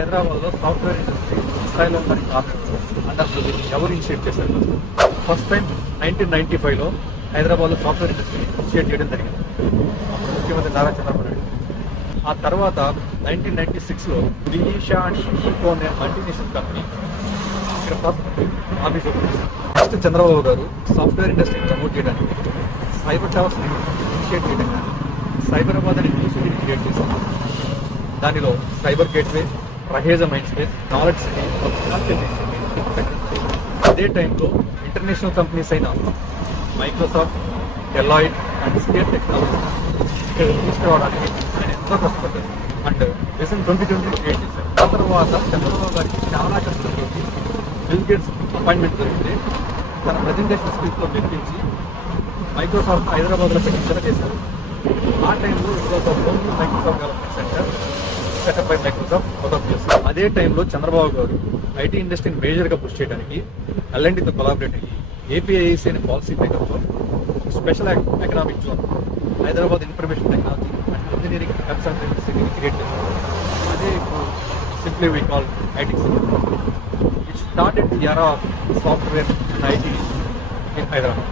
హైదరాబాద్లో software industry స్థాయిలో ఉందని కారణం అన్నట్లు ఎవరు ఇనిషియేట్ చేశారు? ఫస్ట్ టైం 1995లో హైదరాబాద్లో సాఫ్ట్వేర్ ఇండస్ట్రీ ఇనిషియేట్ చేయడం జరిగింది. అప్పుడు ముఖ్యమంత్రి నారా చంద్రబాబు నాయుడు. ఆ తర్వాత 1996లో దిలీషా అని ఈకో అనే మల్టీనేషనల్ కంపెనీ ఇక్కడ ఆఫీస్ ఓపెన్ చేశారు. నెక్స్ట్ చంద్రబాబు గారు సాఫ్ట్వేర్ ఇండస్ట్రీని ప్రమోట్ చేయడానికి సైబర్ టవర్స్ని ఇనిషియేట్ చేయడం కానీ సైబరాబాద్ అనే న్యూ సిటీని క్రియేట్ చేశారు. దానిలో cyber gateway, Raheja mind space, knowledge city, అదే టైంలో ఇంటర్నేషనల్ కంపెనీస్ అయిన మైక్రోసాఫ్ట్, డెలాయిట్ అండ్ స్కేర్ టెక్నాలజీ ఇక్కడ తీసుకురావడానికి ఆయన ఎంతో కష్టపడ్డారు. అండ్ విజన్ 2020 క్రియేట్ చేశారు. ఆ తర్వాత చంద్రబాబు గారికి చాలా కష్టంతో బిల్ గేట్స్ అపాయింట్మెంట్ దొరికితే తన ప్రజెంటేషన్ స్కిల్స్లో మెప్పించి మైక్రోసాఫ్ట్ హైదరాబాద్లో పెట్టించేలా చేశారు. ఆ టైంలో Microsoft development centre setup by Microsoft develop చేస్తారు. అదే టైంలో చంద్రబాబు గారు ఐటీ ఇండస్ట్రీని మేజర్గా పుష్ చేయడానికి ఎల్ఎన్టీతో కొలాబరేట్ అయ్యి ఏపీఐసి అనే పాలసీ మేకర్తో special economic zone Hyderabad information technology and engineering consultancy సిటీని క్రియేట్ చేశారు. అదే ఇప్పుడు simply we call IT city. It started the era of software and IT in Hyderabad.